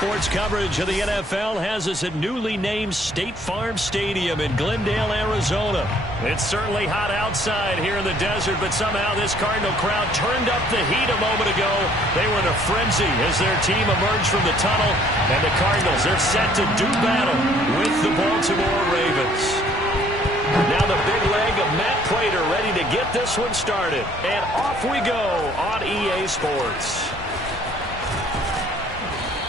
Sports coverage of the NFL has us at newly named State Farm Stadium in Glendale, Arizona. It's certainly hot outside here in the desert, but somehow this Cardinal crowd turned up the heat a moment ago. They were in a frenzy as their team emerged from the tunnel, and the Cardinals are set to do battle with the Baltimore Ravens. Now the big leg of Matt Prater ready to get this one started, and off we go on EA Sports.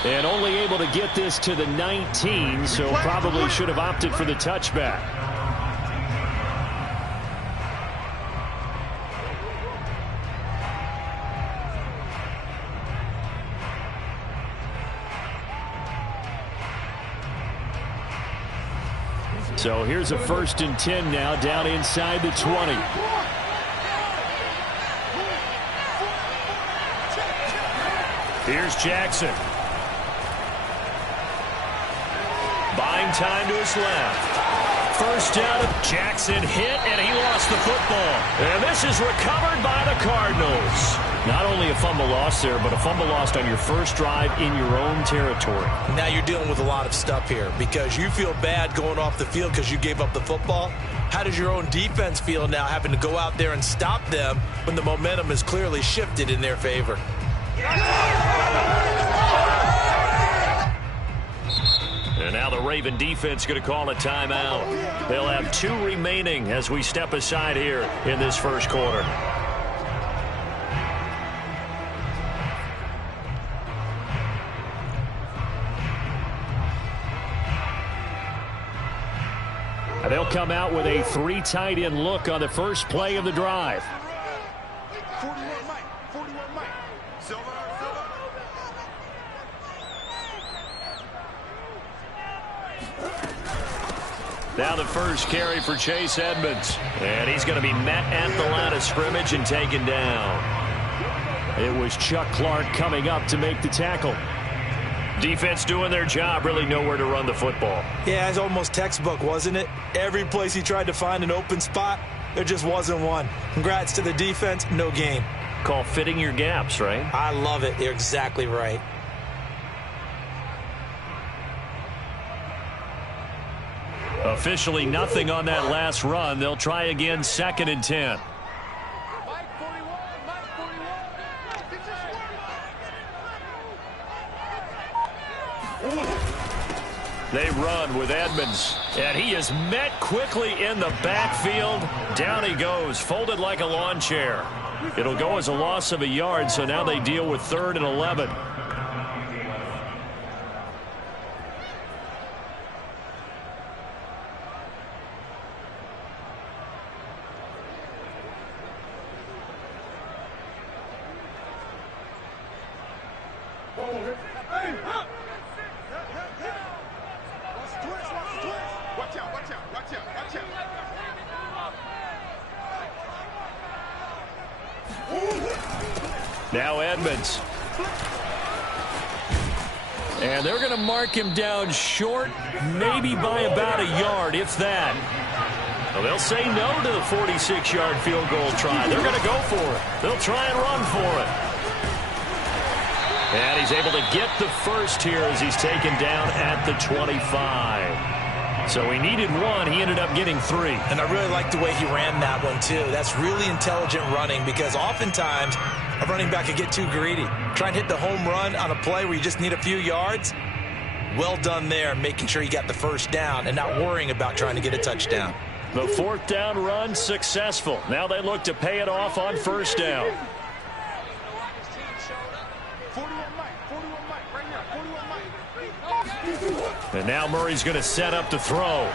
And only able to get this to the 19, so probably should have opted for the touchback. So here's a 1st and 10 now, down inside the 20. Here's Jackson. Buying time to his left. First down, Jackson hit, and he lost the football. And this is recovered by the Cardinals. Not only a fumble loss there, but a fumble lost on your first drive in your own territory. Now you're dealing with a lot of stuff here because you feel bad going off the field because you gave up the football. How does your own defense feel now having to go out there and stop them when the momentum is clearly shifted in their favor? And now the Raven defense going to call a timeout. They'll have 2 remaining as we step aside here in this first quarter. They'll come out with a 3 tight end look on the first play of the drive. Now the first carry for Chase Edmonds. And he's going to be met at the line of scrimmage and taken down. It was Chuck Clark coming up to make the tackle. Defense doing their job, really nowhere to run the football. Yeah, it's almost textbook, wasn't it? Every place he tried to find an open spot, there just wasn't one. Congrats to the defense, no gain. Call fitting your gaps, right? I love it. You're exactly right. Officially nothing on that last run. They'll try again, 2nd and 10. They run with Edmonds, and he is met quickly in the backfield. Down he goes, folded like a lawn chair. It'll go as a loss of a yard, so now they deal with 3rd and 11. Now Edmonds. And they're going to mark him down short, maybe by about a yard, if that. Well, they'll say no to the 46-yard field goal try. They're going to go for it. They'll try and run for it. And he's able to get the first here as he's taken down at the 25. So he needed 1. He ended up getting 3. And I really like the way he ran that one, too. That's really intelligent running because oftentimes a running back could get too greedy. Try and hit the home run on a play where you just need a few yards. Well done there, making sure you got the first down and not worrying about trying to get a touchdown. The 4th down run successful. Now they look to pay it off on 1st down. And now Murray's going to set up to throw.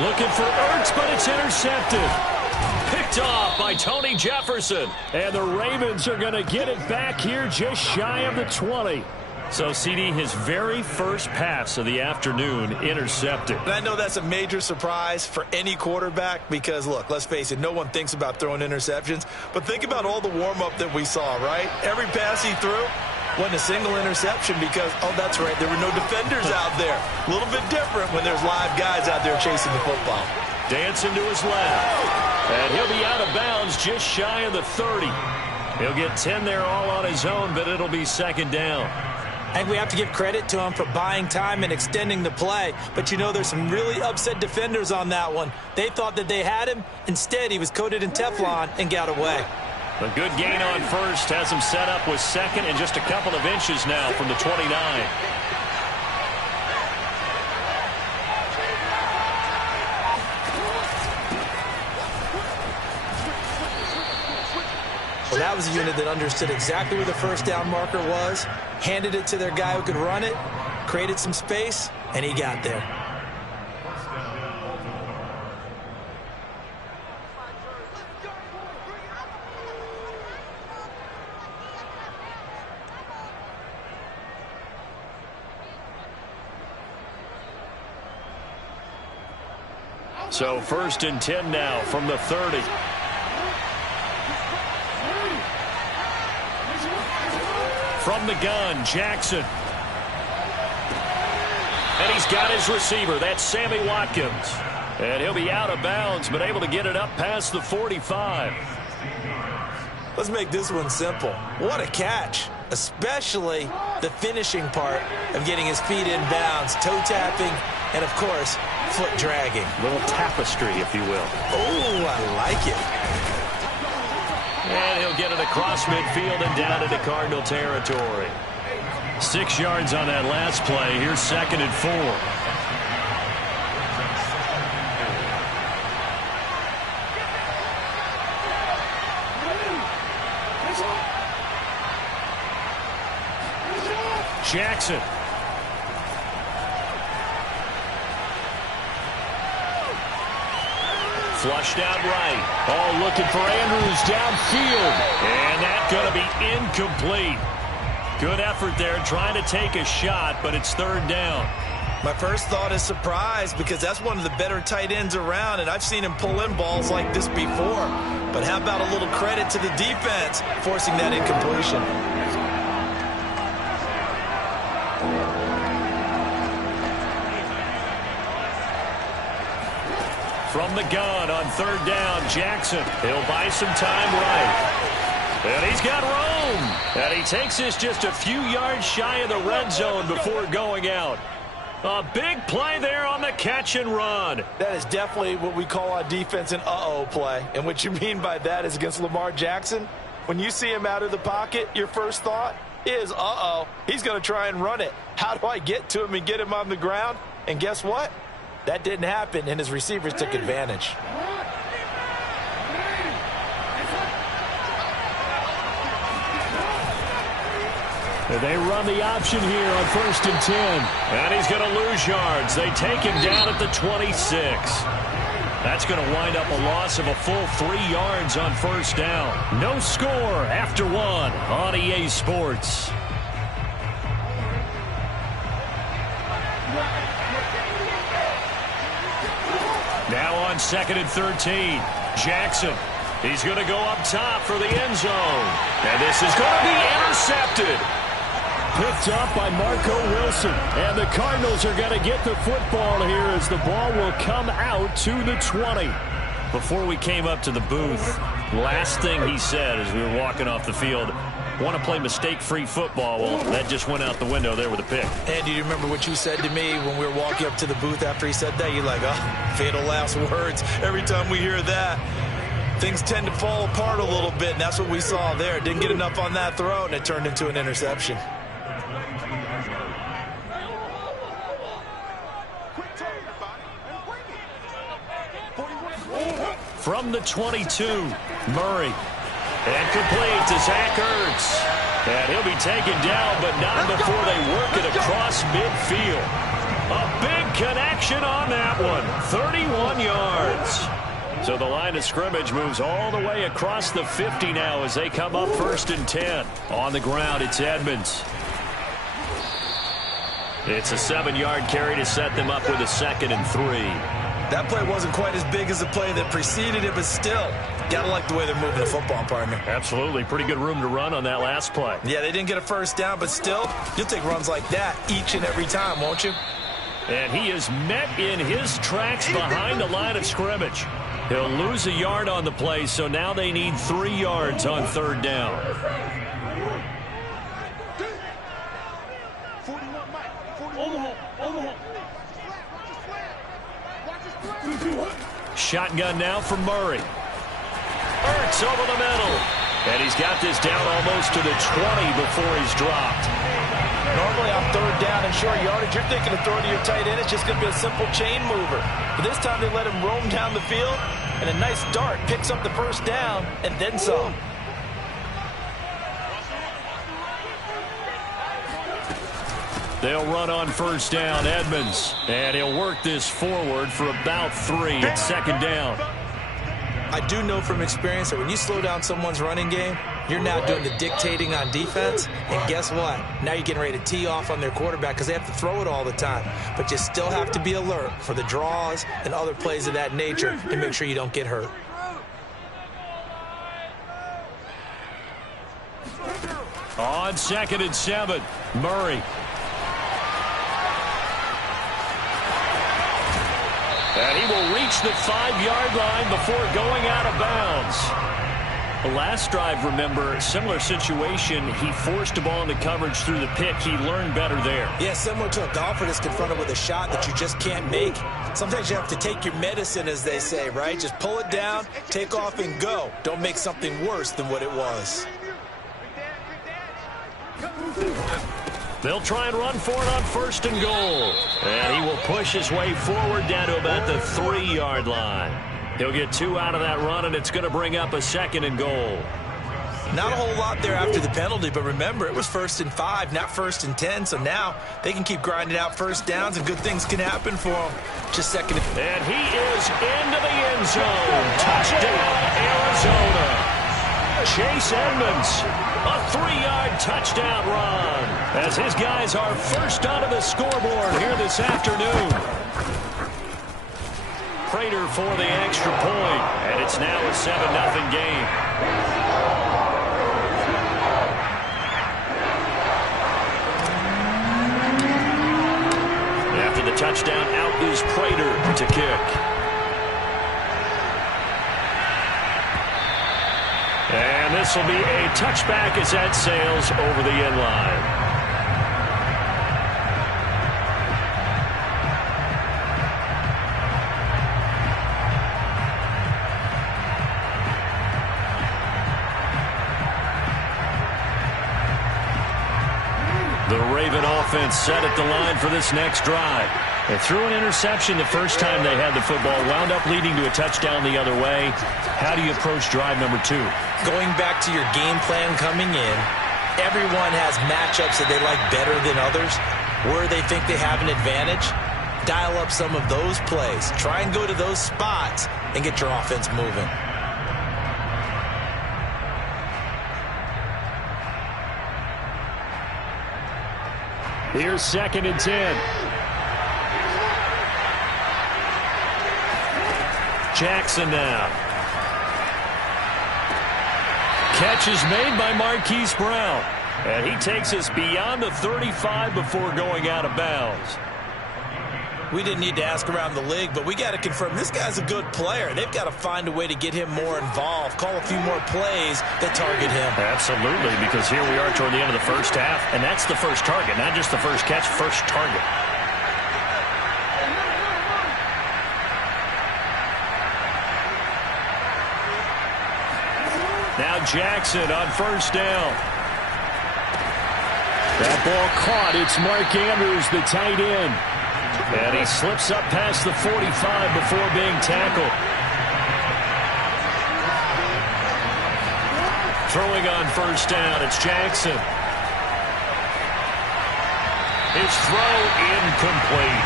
Looking for Ertz, but it's intercepted. Picked off by Tony Jefferson. And the Ravens are going to get it back here just shy of the 20. So, CD, his very first pass of the afternoon intercepted. And I know that's a major surprise for any quarterback because, look, let's face it, no one thinks about throwing interceptions. But think about all the warm-up that we saw, right? Every pass he threw wasn't a single interception because, oh, that's right, there were no defenders out there. A little bit different when there's live guys out there chasing the football. Dancing to his left. And he'll be out of bounds just shy of the 30. He'll get 10 there all on his own, but it'll be 2nd down. I think we have to give credit to him for buying time and extending the play. But, you know, there's some really upset defenders on that one. They thought that they had him. Instead, he was coated in Teflon and got away. A good gain on first has him set up with second and just a couple of inches now from the 29. Well, that was a unit that understood exactly where the first down marker was, handed it to their guy who could run it, created some space, and he got there. So 1st and 10 now from the 30. From the gun, Jackson. And he's got his receiver. That's Sammy Watkins. And he'll be out of bounds, but able to get it up past the 45. Let's make this one simple. What a catch, especially the finishing part of getting his feet in bounds, toe tapping, and, of course, foot dragging. A little tapestry, if you will. Oh, I like it. And he'll get it across midfield and down into Cardinal territory. 6 yards on that last play. Here's 2nd and 4. Jackson. Flushed out right. Oh, looking for Andrews downfield. And that's going to be incomplete. Good effort there trying to take a shot, but it's 3rd down. My first thought is surprise because that's one of the better tight ends around, and I've seen him pull in balls like this before. But how about a little credit to the defense forcing that incompletion? From the gun on 3rd down, Jackson. He'll buy some time right. And he's got room. And he takes this just a few yards shy of the red zone before going out. A big play there on the catch and run. That is definitely what we call on defense an uh-oh play. And what you mean by that is against Lamar Jackson, when you see him out of the pocket, your first thought is, uh-oh, he's going to try and run it. How do I get to him and get him on the ground? And guess what? That didn't happen, and his receivers took advantage. They run the option here on 1st and 10. And he's going to lose yards. They take him down at the 26. That's going to wind up a loss of a full 3 yards on 1st down. No score after 1 on EA Sports. Now on 2nd and 13, Jackson. He's going to go up top for the end zone. And this is going to be intercepted. Picked up by Marco Wilson. And the Cardinals are going to get the football here as the ball will come out to the 20. Before we came up to the booth, last thing he said as we were walking off the field, want to play mistake-free football. Well, that just went out the window there with a pick. And do you remember what you said to me when we were walking up to the booth after he said that? You're like, oh, fatal last words. Every time we hear that, things tend to fall apart a little bit, and that's what we saw there. Didn't get enough on that throw, and it turned into an interception. From the 22, Murray. And complete to Zach Ertz. And he'll be taken down, but not before they work it across midfield. A big connection on that one. 31 yards. So the line of scrimmage moves all the way across the 50 now as they come up 1st and 10. On the ground, it's Edmonds. It's a 7-yard carry to set them up with a 2nd and 3. That play wasn't quite as big as the play that preceded it, but still, gotta like the way they're moving the football, partner. Absolutely. Pretty good room to run on that last play. Yeah, they didn't get a first down, but still, you'll take runs like that each and every time, won't you? And he is met in his tracks behind the line of scrimmage. He'll lose a yard on the play, so now they need 3 yards on 3rd down. shotgun now for Murray. Ertz over the middle. And he's got this down almost to the 20 before he's dropped. Normally on third down and short yardage, you're thinking of throwing to your tight end. It's just going to be a simple chain mover. But this time they let him roam down the field, and a nice dart picks up the first down and then some. They'll run on first down, Edmonds. And he'll work this forward for about 3 at second down. I do know from experience that when you slow down someone's running game, you're now doing the dictating on defense. And guess what? Now you're getting ready to tee off on their quarterback because they have to throw it all the time. But you still have to be alert for the draws and other plays of that nature to make sure you don't get hurt. On 2nd and 7, Murray. And he will reach the 5-yard line before going out of bounds. The last drive, remember, similar situation. He forced a ball into coverage through the pick. He learned better there. Yeah, similar to a golfer that's confronted with a shot that you just can't make. Sometimes you have to take your medicine, as they say, right? Just pull it down, take off, and go. Don't make something worse than what it was. They'll try and run for it on 1st and goal. And he will push his way forward down to about the 3-yard line. He'll get 2 out of that run, and it's going to bring up a 2nd and goal. Not a whole lot there after the penalty, but remember, it was 1st and 5, not 1st and 10. So now they can keep grinding out first downs, and good things can happen for them. Just 2nd. And he is into the end zone. Touchdown, Arizona. Chase Edmonds, a 3-yard touchdown run, as his guys are first onto the scoreboard here this afternoon. Prater for the extra point, and it's now a 7-0 game. After the touchdown, out is Prater to kick. And this will be a touchback as that sails over the end line. The Raven offense set at the line for this next drive. They threw an interception the first time they had the football, wound up leading to a touchdown the other way. How do you approach drive number 2? Going back to your game plan coming in, everyone has matchups that they like better than others. Where they think they have an advantage, dial up some of those plays. Try and go to those spots and get your offense moving. Here's 2nd and 10. Jackson now. Catch is made by Marquise Brown. And he takes us beyond the 35 before going out of bounds. We didn't need to ask around the league, but we got to confirm this guy's a good player. They've got to find a way to get him more involved, call a few more plays that target him. Absolutely, because here we are toward the end of the first half, and that's the first target, not just the first catch, first target. Now Jackson on first down. That ball caught. It's Mark Andrews, the tight end. And he slips up past the 45 before being tackled. Throwing on first down, it's Jackson. His throw incomplete.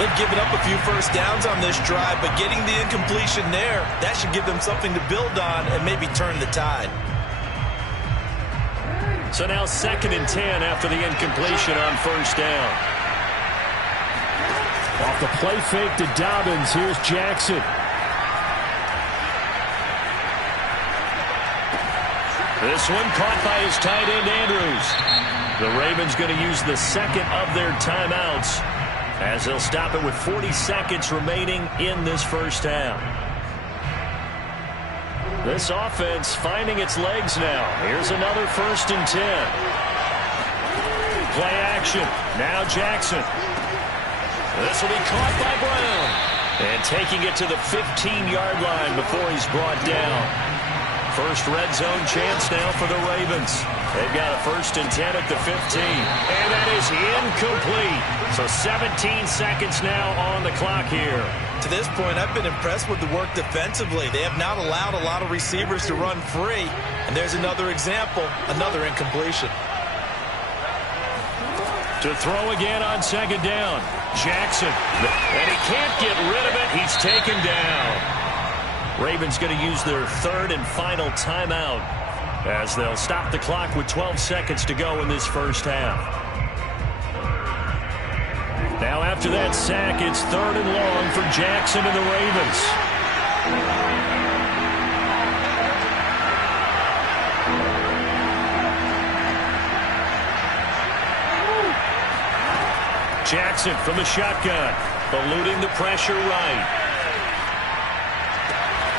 They've given up a few first downs on this drive, but getting the incompletion there, that should give them something to build on and maybe turn the tide. So now 2nd and 10 after the incompletion on first down. Off the play fake to Dobbins, here's Jackson. This one caught by his tight end, Andrews. The Ravens going to use the second of their timeouts, as they'll stop it with 40 seconds remaining in this first half. This offense finding its legs now. Here's another 1st and 10. Play action. Now Jackson. This will be caught by Brown. And taking it to the 15-yard line before he's brought down. First red zone chance now for the Ravens. They've got a 1st and 10 at the 15. And that is incomplete. So 17 seconds now on the clock here. To this point, I've been impressed with the work defensively. They have not allowed a lot of receivers to run free. And there's another example, another incompletion. To throw again on 2nd down. Jackson. And he can't get rid of it. He's taken down. Ravens going to use their 3rd and final timeout as they'll stop the clock with 12 seconds to go in this first half. Now after that sack, it's 3rd and long for Jackson and the Ravens. Jackson from the shotgun, eluding the pressure right.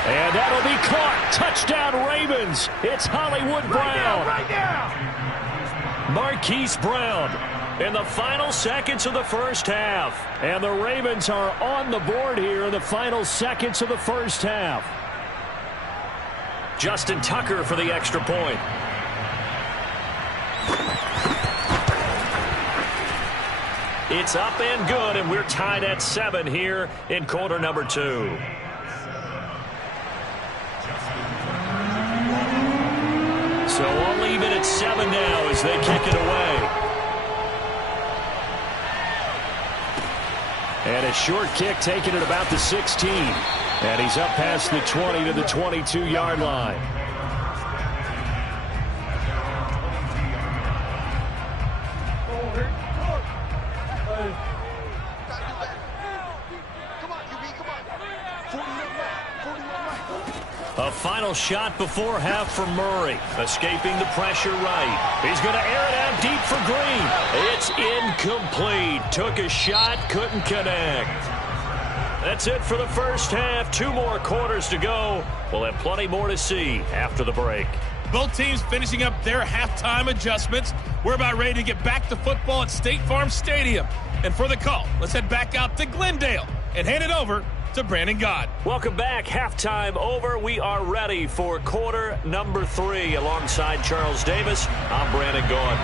And that'll be caught. Touchdown, Ravens. It's Hollywood Brown. Right now. Marquise Brown in the final seconds of the first half. And the Ravens are on the board here in the final seconds of the first half. Justin Tucker for the extra point. It's up and good, and we're tied at 7 here in quarter number 2. So all even at 7 now as they kick it away. And a short kick taken at about the 16. And he's up past the 20 to the 22-yard line. A final shot before half for Murray. Escaping the pressure right. He's going to air it out deep for Green. It's incomplete. Took a shot, couldn't connect. That's it for the first half. 2 more quarters to go. We'll have plenty more to see after the break. Both teams finishing up their halftime adjustments. We're about ready to get back to football at State Farm Stadium. And for the call, let's head back out to Glendale and hand it over to Brandon Gott. Welcome back. Halftime over. We are ready for quarter number 3. Alongside Charles Davis, I'm Brandon Gordon.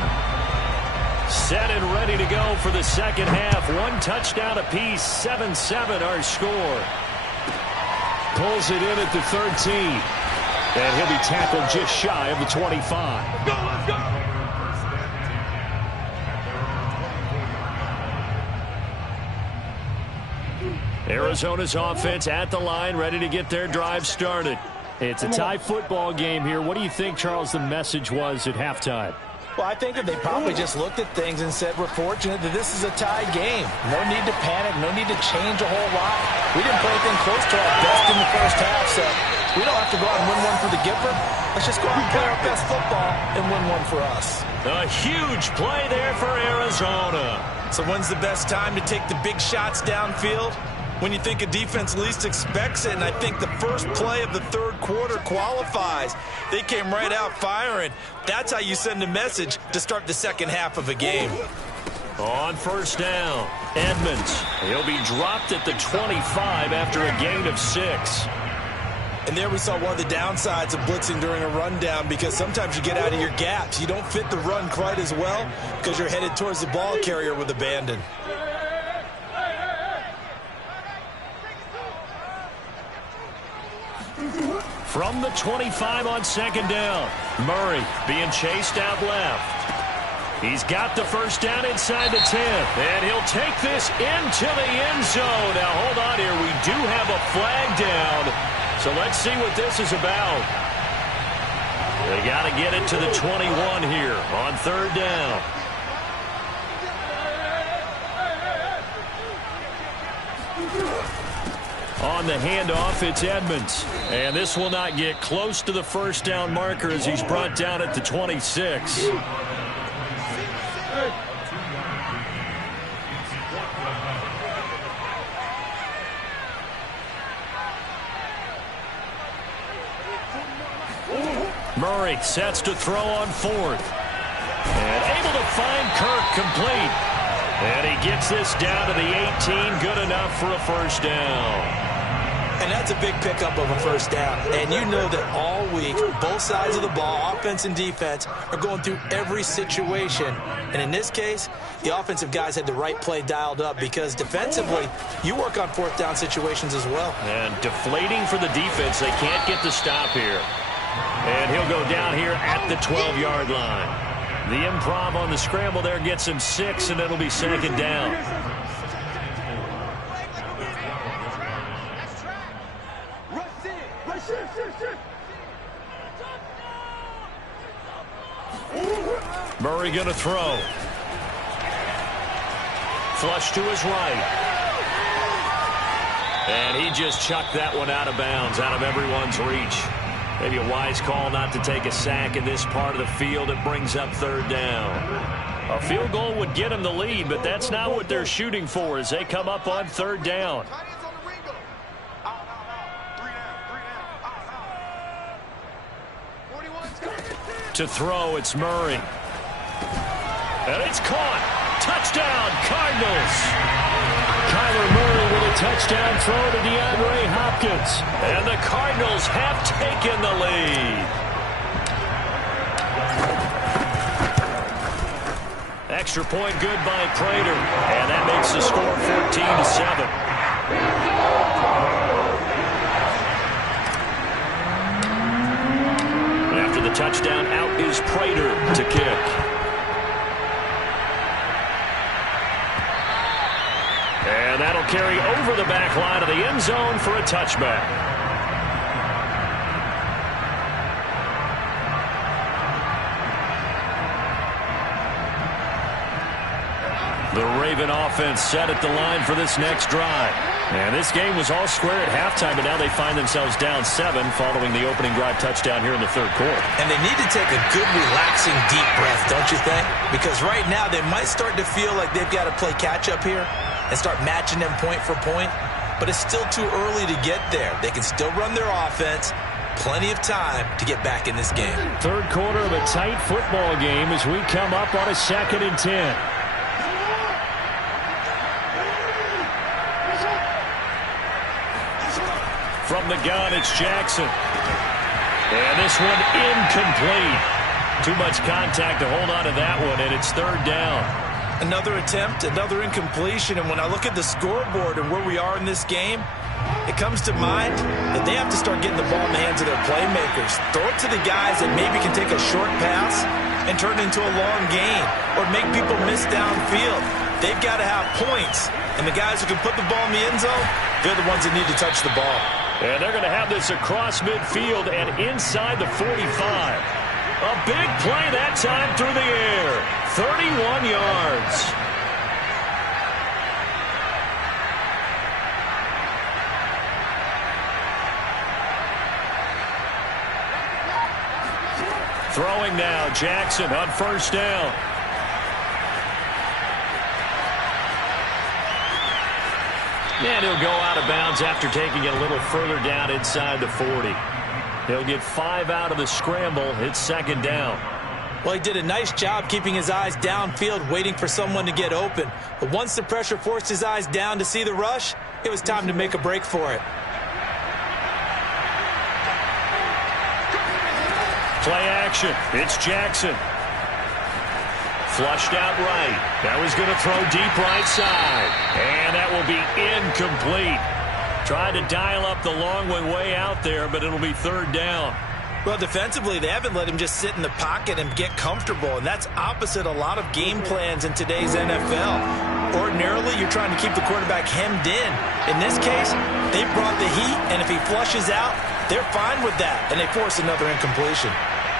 Set and ready to go for the second half. 1 touchdown apiece. 7-7 our score. Pulls it in at the 13. And he'll be tackled just shy of the 25. Let's go! Arizona's offense at the line, ready to get their drive started. It's a tie football game here. What do you think, Charles, the message was at halftime? Well, I think that they probably just looked at things and said, we're fortunate that this is a tie game. No need to panic, no need to change a whole lot. We didn't play anything close to our best in the first half, so we don't have to go out and win one for the Gipper. Let's just go out and play our best football and win one for us. A huge play there for Arizona. So when's the best time to take the big shots downfield? When you think a defense least expects it, and I think the first play of the third quarter qualifies. They came right out firing. That's how you send a message to start the second half of a game. On first down, Edmonds. He'll be dropped at the 25 after a gain of 6. And there we saw one of the downsides of blitzing during a rundown, because sometimes you get out of your gaps. You don't fit the run quite as well because you're headed towards the ball carrier with abandon. From the 25 on second down, Murray being chased out left. He's got the first down inside the 10, and he'll take this into the end zone. Now, hold on here. We do have a flag down, so let's see what this is about. They got to get it to the 21 here on third down. On the handoff, it's Edmonds. And this will not get close to the first down marker as he's brought down at the 26. Murray sets to throw on fourth. And able to find Kirk complete. And he gets this down to the 18, good enough for a first down. And that's a big pickup of a first down. And you know that all week, both sides of the ball, offense and defense, are going through every situation. And in this case, the offensive guys had the right play dialed up because defensively, you work on fourth down situations as well. And deflating for the defense. They can't get the stop here. And he'll go down here at the 12-yard line. The improv on the scramble there gets him 6, and it'll be second down. Murray going to throw. Flush to his right. And he just chucked that one out of bounds, out of everyone's reach. Maybe a wise call not to take a sack in this part of the field. It brings up third down. A field goal would get them the lead, but that's not what they're shooting for as they come up on third down. To throw, it's Murray. And it's caught. Touchdown, Cardinals. Kyler Murray with a touchdown throw to DeAndre Hopkins. And the Cardinals have taken the lead. Extra point good by Prater. And that makes the score 14-7. After the touchdown, out is Prater to kick. And that'll carry over the back line of the end zone for a touchback. The Raven offense set at the line for this next drive. And this game was all square at halftime, but now they find themselves down 7 following the opening drive touchdown here in the third quarter. And they need to take a good, relaxing, deep breath, don't you think? Because right now they might start to feel like they've got to play catch-up here and start matching them point for point. But it's still too early to get there. They can still run their offense. Plenty of time to get back in this game. Third quarter of a tight football game as we come up on a 2nd and 10. From the gun, it's Jackson. And this one incomplete. Too much contact to hold on to that one, and it's third down. Another attempt, another incompletion, and when I look at the scoreboard and where we are in this game, it comes to mind that they have to start getting the ball in the hands of their playmakers. Throw it to the guys that maybe can take a short pass and turn it into a long gain or make people miss downfield. They've got to have points, and the guys who can put the ball in the end zone, they're the ones that need to touch the ball. And they're going to have this across midfield and inside the 45. A big play that time through the air. 31 yards. Throwing now, Jackson on first down. And he'll go out of bounds after taking it a little further down inside the 40. He'll get 5 out of the scramble. It's second down. Well, he did a nice job keeping his eyes downfield, waiting for someone to get open. But once the pressure forced his eyes down to see the rush, it was time to make a break for it. Play action. It's Jackson. Flushed out right. That was going to throw deep right side. And that will be incomplete. Tried to dial up the long one way out there, but it'll be third down. Well, defensively, they haven't let him just sit in the pocket and get comfortable, and that's opposite a lot of game plans in today's NFL. Ordinarily, you're trying to keep the quarterback hemmed in. In this case, they brought the heat, and if he flushes out, they're fine with that, and they force another incompletion.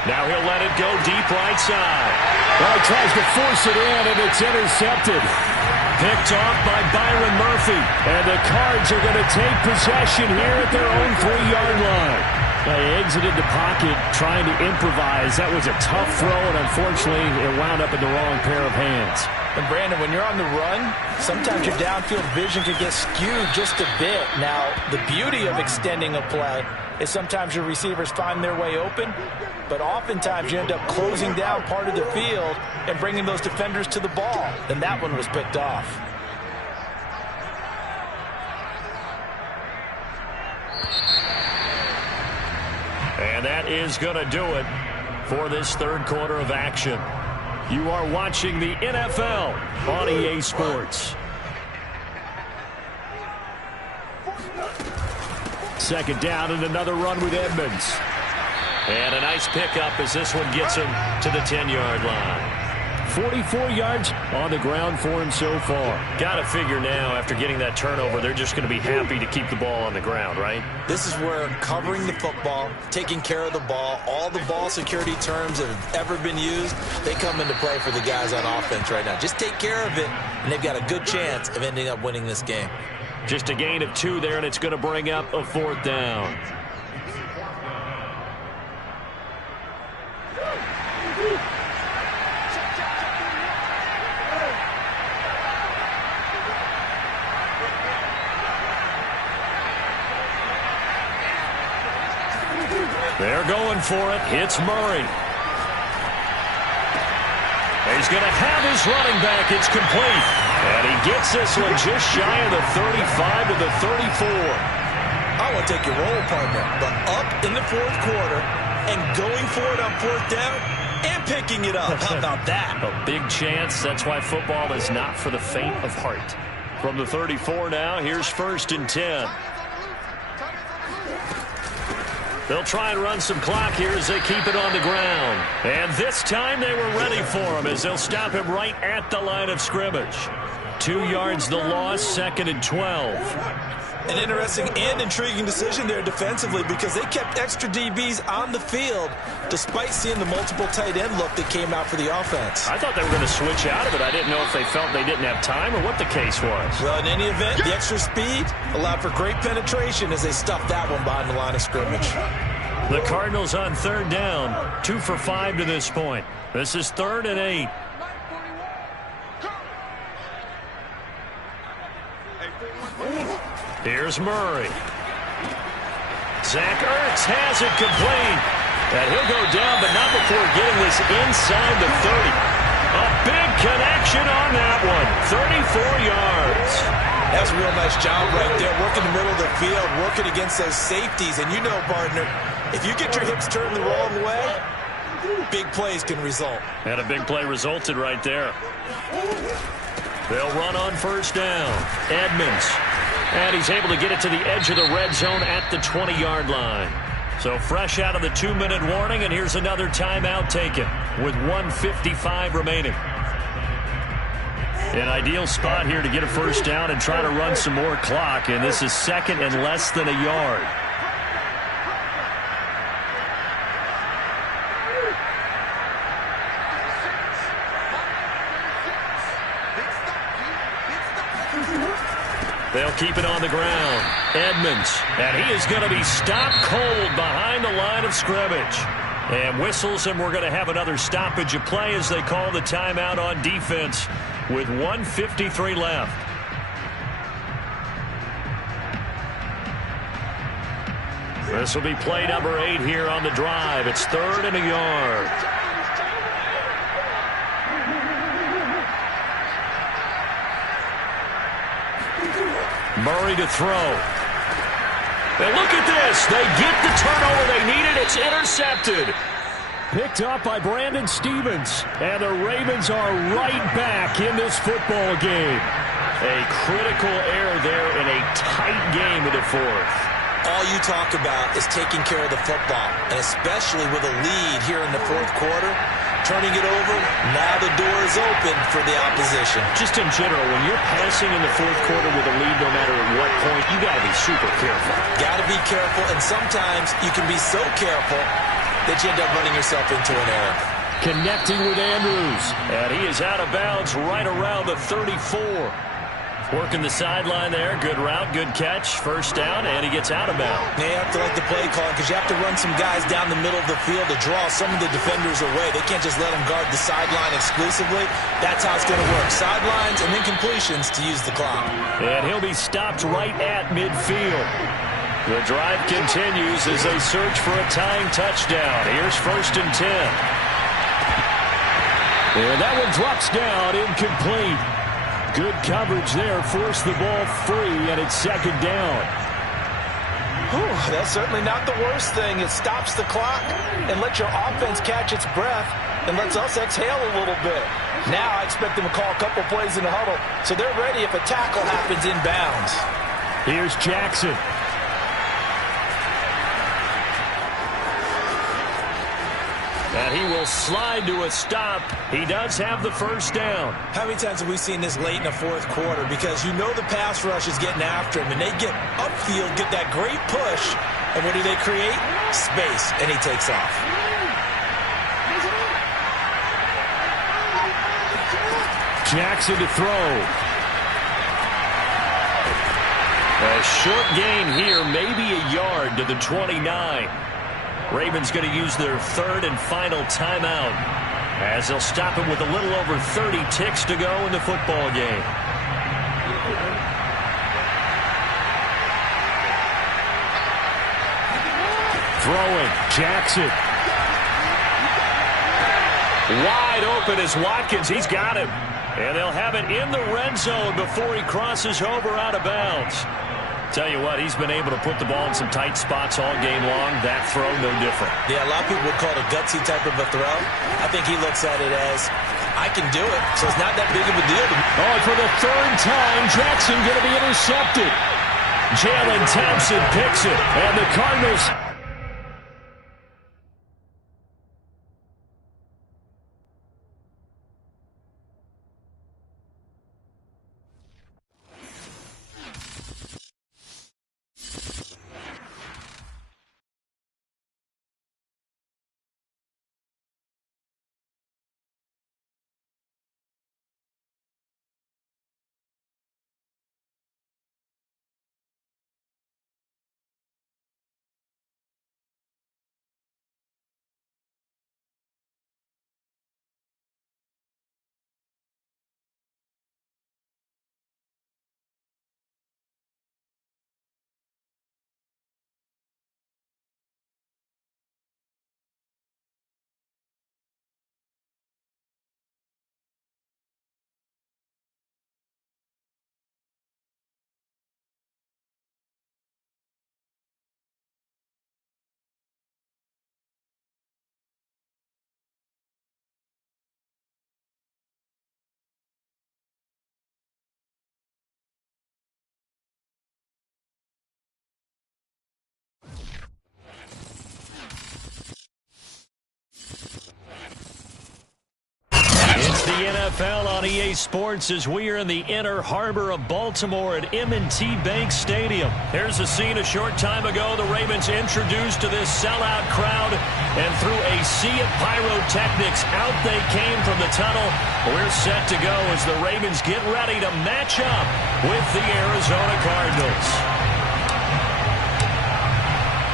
Now he'll let it go deep right side. Well, he tries to force it in, and it's intercepted. Picked off by Byron Murphy. And the Cards are going to take possession here at their own 3-yard line. They exited the pocket trying to improvise. That was a tough throw, and unfortunately, it wound up in the wrong pair of hands. And Brandon, when you're on the run, sometimes your downfield vision can get skewed just a bit. Now, the beauty of extending a play is sometimes your receivers find their way open, but oftentimes you end up closing down part of the field and bringing those defenders to the ball. And that one was picked off. And that is going to do it for this third quarter of action. You are watching the NFL on EA Sports. Second down and another run with Edmonds. And a nice pickup as this one gets him to the 10-yard line. 44 yards on the ground for him so far. Got to figure now, after getting that turnover, they're just going to be happy to keep the ball on the ground, right? This is where covering the football, taking care of the ball, all the ball security terms that have ever been used, they come into play for the guys on offense right now. Just take care of it, and they've got a good chance of ending up winning this game. Just a gain of 2 there, and it's going to bring up a 4th down. They're going for it. It's Murray. He's going to have his running back. It's complete. And he gets this one just shy of the 35 to the 34. I want to take your role, partner, but up in the fourth quarter and going for it on 4th down and picking it up. How about that? A big chance. That's why football is not for the faint of heart. From the 34 now, here's 1st and 10. They'll try and run some clock here as they keep it on the ground. And this time they were ready for him as they'll stop him right at the line of scrimmage. 2 yards the loss, 2nd and 12. An interesting and intriguing decision there defensively because they kept extra DBs on the field despite seeing the multiple tight end look that came out for the offense. I thought they were going to switch out of it. I didn't know if they felt they didn't have time or what the case was. Well, in any event, the extra speed allowed for great penetration as they stuffed that one behind the line of scrimmage. The Cardinals on 3rd down, 2 for 5 to this point. This is 3rd and 8. Here's Murray. Zach Ertz has it complete. And he'll go down, but not before getting this inside the 30. A big connection on that one. 34 yards. That's a real nice job right there, working the middle of the field, working against those safeties. And you know, partner, if you get your hips turned the wrong way, big plays can result. And a big play resulted right there. They'll run on 1st down. Edmonds. And he's able to get it to the edge of the red zone at the 20-yard line. So fresh out of the 2-minute warning, and here's another timeout taken with 1:55 remaining. An ideal spot here to get a 1st down and try to run some more clock, and this is 2nd and less than a yard. They'll keep it on the ground. Edmonds, and he is going to be stopped cold behind the line of scrimmage. And whistles, and we're going to have another stoppage of play as they call the timeout on defense with 1:53 left. This will be play number 8 here on the drive. It's 3rd and a yard. Murray to throw. And look at this. They get the turnover they needed. It's intercepted. Picked up by Brandon Stevens. And the Ravens are right back in this football game. A critical error there in a tight game in the 4th. All you talk about is taking care of the football, and especially with a lead here in the 4th quarter. Turning it over, now the door is open for the opposition. Just in general, when you're passing in the 4th quarter with a lead, no matter at what point, you got to be super careful. Got to be careful, and sometimes you can be so careful that you end up running yourself into an error. Connecting with Andrews, and he is out of bounds right around the 34. Working the sideline there. Good route, good catch. First down, and he gets out of bounds. Yeah, you have to like the play call because you have to run some guys down the middle of the field to draw some of the defenders away. They can't just let them guard the sideline exclusively. That's how it's going to work. Sidelines and then completions to use the clock. And he'll be stopped right at midfield. The drive continues as they search for a tying touchdown. Here's 1st and 10. And that one drops down, incomplete. Good coverage there, forced the ball free, and it's 2nd down. Whew, that's certainly not the worst thing. It stops the clock and lets your offense catch its breath and lets us exhale a little bit. Now I expect them to call a couple plays in the huddle, so they're ready if a tackle happens inbounds. Here's Jackson. And he will slide to a stop. He does have the first down. How many times have we seen this late in the 4th quarter? Because you know the pass rush is getting after him, and they get upfield, get that great push, and what do they create? Space, and he takes off. Jackson to throw. A short gain here, maybe a yard to the 29. Ravens going to use their 3rd and final timeout as they'll stop him with a little over 30 ticks to go in the football game. Throwing, Jackson. Wide open is Watkins. He's got him. And they'll have it in the red zone before he crosses over out of bounds. Tell you what, he's been able to put the ball in some tight spots all game long. That throw, no different. Yeah, a lot of people would call it a gutsy type of a throw. I think he looks at it as, I can do it, so it's not that big of a deal to me. Oh, for the 3rd time, Jackson going to be intercepted. Jalen Thompson picks it, and the Cardinals... The NFL on EA Sports as we are in the inner harbor of Baltimore at M&T Bank Stadium. Here's a scene a short time ago. The Ravens introduced to this sellout crowd, and through a sea of pyrotechnics, out they came from the tunnel. We're set to go as the Ravens get ready to match up with the Arizona Cardinals.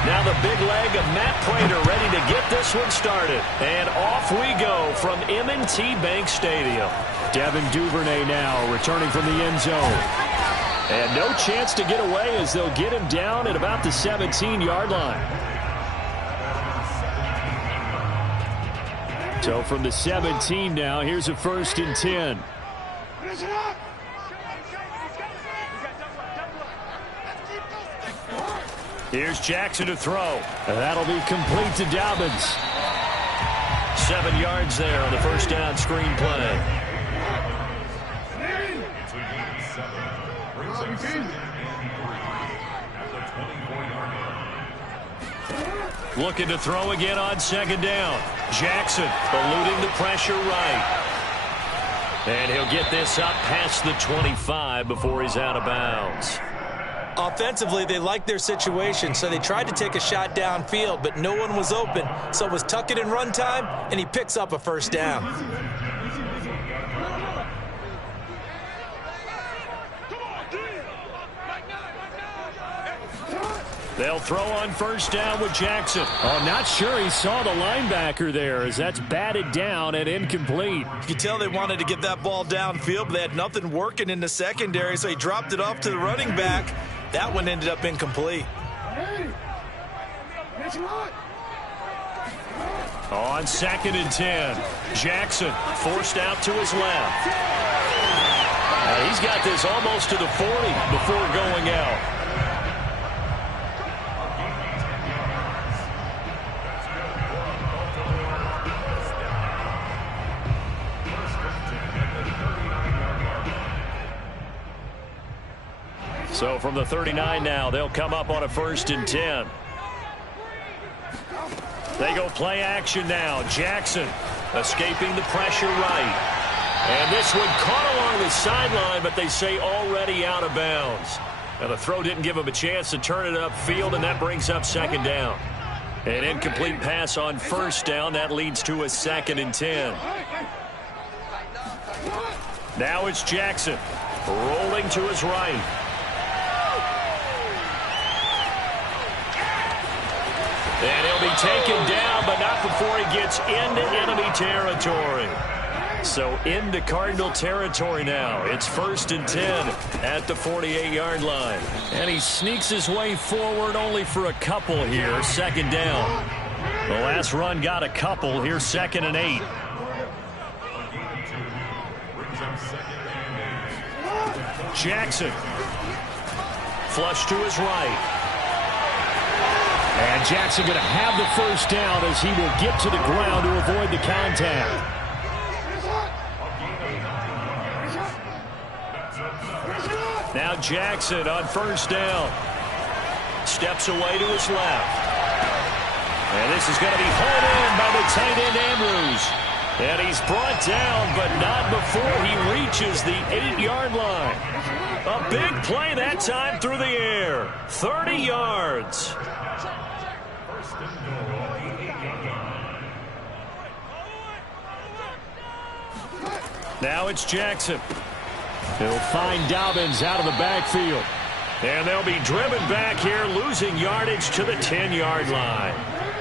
Now the big leg of Matt Prater ready to get this one started. And off we go from M&T Bank Stadium. Devin Duvernay now returning from the end zone. And no chance to get away as they'll get him down at about the 17-yard line. So from the 17 now, here's a 1st and 10. Here's Jackson to throw. That'll be complete to Dobbins. 7 yards there on the first down screen play. Looking to throw again on 2nd down. Jackson eluding the pressure right. And he'll get this up past the 25 before he's out of bounds. Offensively, they liked their situation, so they tried to take a shot downfield, but no one was open. So it was tuck it and run time, and he picks up a 1st down. They'll throw on first down with Jackson. Oh, I'm not sure he saw the linebacker there as that's batted down and incomplete. You could tell they wanted to get that ball downfield, but they had nothing working in the secondary, so he dropped it off to the running back. That one ended up incomplete. On 2nd and 10, Jackson forced out to his left. He's got this almost to the 40 before going out. So from the 39 now, they'll come up on a 1st and 10. They go play action now. Jackson escaping the pressure right. And this one caught along the sideline, but they say already out of bounds. Now the throw didn't give him a chance to turn it upfield, and that brings up 2nd down. An incomplete pass on 1st down. That leads to a 2nd and 10. Now it's Jackson rolling to his right. And he'll be taken down, but not before he gets into enemy territory. So into Cardinal territory now. It's 1st and 10 at the 48-yard line. And he sneaks his way forward only for a couple here. 2nd down. The last run got a couple. Here's 2nd and 8. Jackson. Flush to his right. And Jackson going to have the 1st down as he will get to the ground to avoid the contact. Now Jackson on 1st down. Steps away to his left. And this is going to be hauled in by the tight end Andrews. And he's brought down, but not before he reaches the 8-yard line. A big play that time through the air. 30 yards. Now it's Jackson. He'll find Dobbins out of the backfield. And they'll be driven back here, losing yardage to the 10-yard line.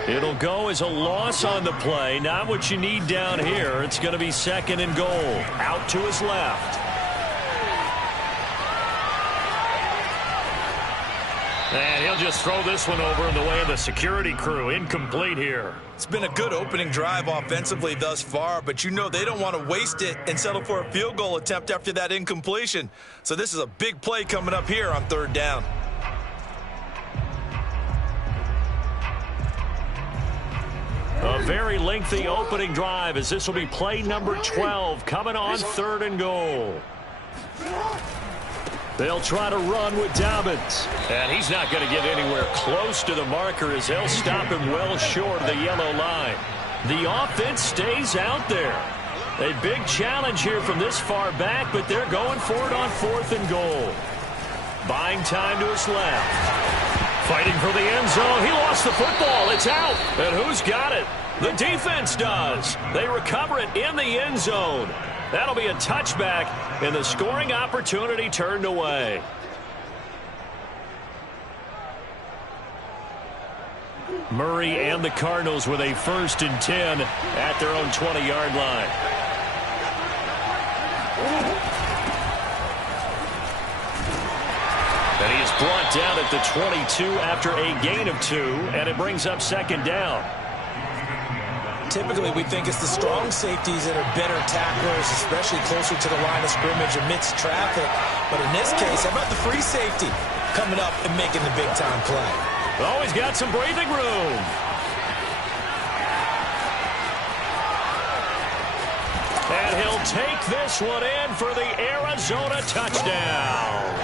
It'll go as a loss on the play. Not what you need down here. It's going to be 2nd and goal. Out to his left. And he'll just throw this one over in the way of the security crew. Incomplete here. It's been a good opening drive offensively thus far, but you know they don't want to waste it and settle for a field goal attempt after that incompletion. So this is a big play coming up here on 3rd down. A very lengthy opening drive as this will be play number 12 coming on 3rd and goal. They'll try to run with Dobbins. And he's not going to get anywhere close to the marker as they'll stop him well short of the yellow line. The offense stays out there. A big challenge here from this far back, but they're going for it on 4th and goal. Buying time to his left. Fighting for the end zone. He lost the football. It's out. And who's got it? The defense does. They recover it in the end zone. That'll be a touchback, and the scoring opportunity turned away. Murray and the Cardinals with a 1st and 10 at their own 20-yard line. And he is brought down at the 22 after a gain of 2, and it brings up 2nd down. Typically, we think it's the strong safeties that are better tacklers, especially closer to the line of scrimmage amidst traffic. But in this case, how about the free safety coming up and making the big-time play? Always got some breathing room. And he'll take this one in for the Arizona touchdown.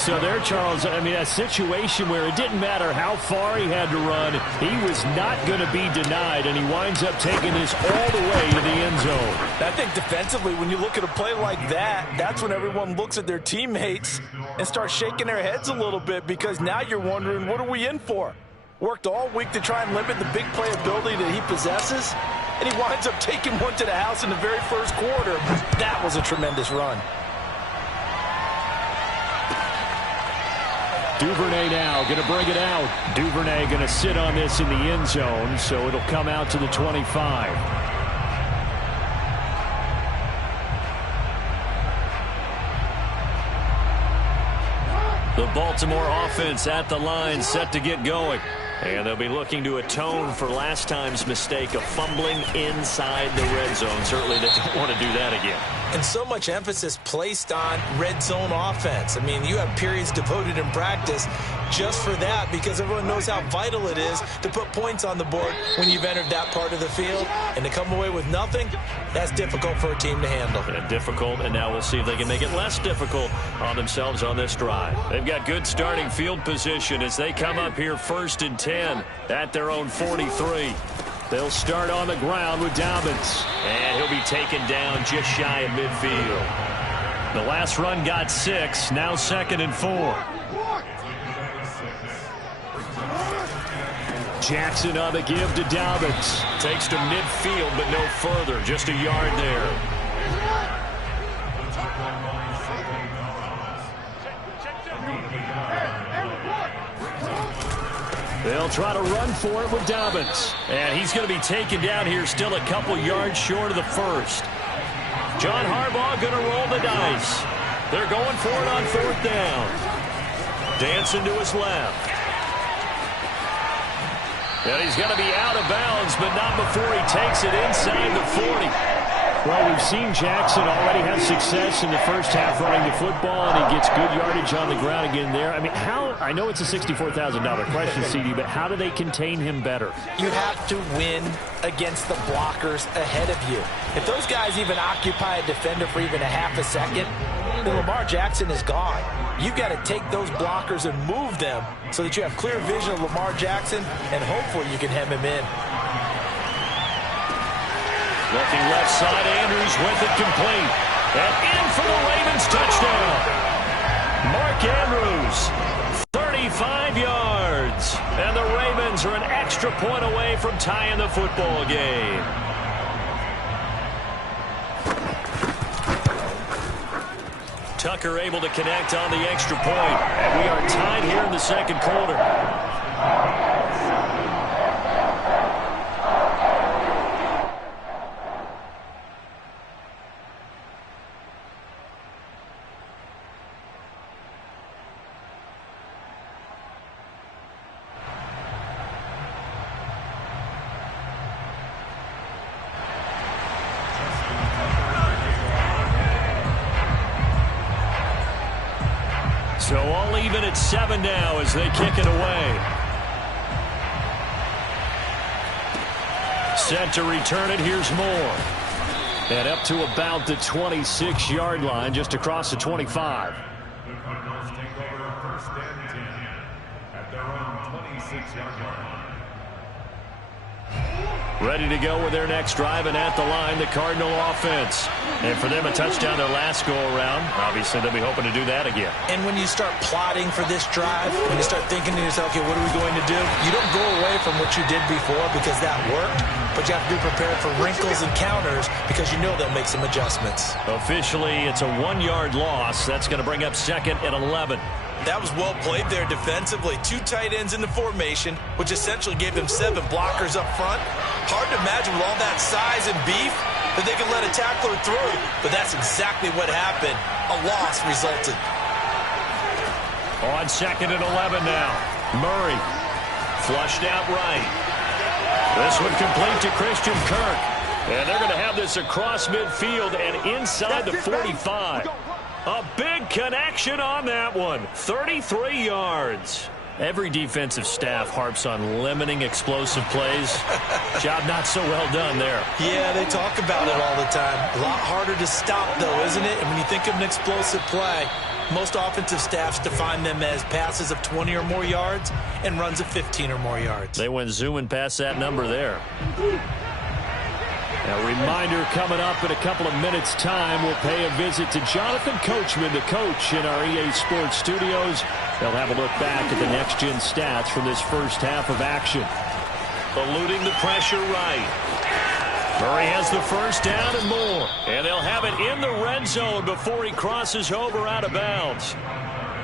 So there, Charles, I mean, a situation where it didn't matter how far he had to run, he was not going to be denied, and he winds up taking this all the way to the end zone. I think defensively, when you look at a play like that, that's when everyone looks at their teammates and starts shaking their heads a little bit, because now you're wondering, what are we in for? Worked all week to try and limit the big play ability that he possesses, and he winds up taking one to the house in the very first quarter. That was a tremendous run. Duvernay now going to bring it out. Duvernay going to sit on this in the end zone, so it'll come out to the 25. The Baltimore offense at the line, set to get going. And they'll be looking to atone for last time's mistake of fumbling inside the red zone. Certainly they don't want to do that again. And so much emphasis placed on red zone offense. I mean, you have periods devoted in practice just for that, because everyone knows how vital it is to put points on the board when you've entered that part of the field. And to come away with nothing, that's difficult for a team to handle. And difficult, and now we'll see if they can make it less difficult on themselves on this drive. They've got good starting field position as they come up here 1st and 10 at their own 43. They'll start on the ground with Dobbins. And he'll be taken down just shy of midfield. The last run got 6, now 2nd and 4. Jackson on the give to Dobbins. Takes to midfield, but no further. Just a yard there. They'll try to run for it with Dobbins. And he's going to be taken down here still a couple yards short of the first. John Harbaugh going to roll the dice. They're going for it on 4th down. Dancing to his left. And he's going to be out of bounds, but not before he takes it inside the 40. Well, we've seen Jackson already have success in the first half running the football, and he gets good yardage on the ground again there. I mean, I know it's a $64,000 question, CD, but how do they contain him better? You have to win against the blockers ahead of you. If those guys even occupy a defender for even a half a second, then Lamar Jackson is gone. You've got to take those blockers and move them so that you have clear vision of Lamar Jackson, and hopefully you can hem him in. Looking left side, Andrews with it complete. And in for the Ravens touchdown. Mark Andrews, 35 yards. And the Ravens are an extra point away from tying the football game. Tucker able to connect on the extra point. And we are tied here in the second quarter. So all even at 7 now as they kick it away. Set to return it. Here's Moore. And up to about the 26-yard line, just across the 25. The Cardinals take over 1st and 10 at their own 26-yard line. Ready to go with their next drive, and at the line, the Cardinal offense. And for them, a touchdown their last go-around. Obviously, they'll be hoping to do that again. And when you start plotting for this drive, when you start thinking to yourself, okay, what are we going to do? You don't go away from what you did before because that worked, but you have to be prepared for wrinkles and counters because you know they'll make some adjustments. Officially, it's a 1-yard loss. That's going to bring up 2nd and 11. That was well played there defensively. 2 tight ends in the formation, which essentially gave them 7 blockers up front. Hard to imagine with all that size and beef that they could let a tackler through, but that's exactly what happened. A loss resulted. On 2nd and 11 now. Murray flushed out right. This one complete to Christian Kirk. And they're going to have this across midfield and inside the 45. A big connection on that one. 33 yards. Every defensive staff harps on limiting explosive plays. Job not so well done there. Yeah, they talk about it all the time. A lot harder to stop, though, isn't it? And when you think of an explosive play, most offensive staffs define them as passes of 20 or more yards and runs of 15 or more yards. They went zooming past that number there. A reminder coming up in a couple of minutes' time. We'll pay a visit to Jonathan Coachman, the coach in our EA Sports studios. They'll have a look back at the next-gen stats from this first half of action. Eluding the pressure right. Murray has the first down and more. And they'll have it in the red zone before he crosses over out of bounds.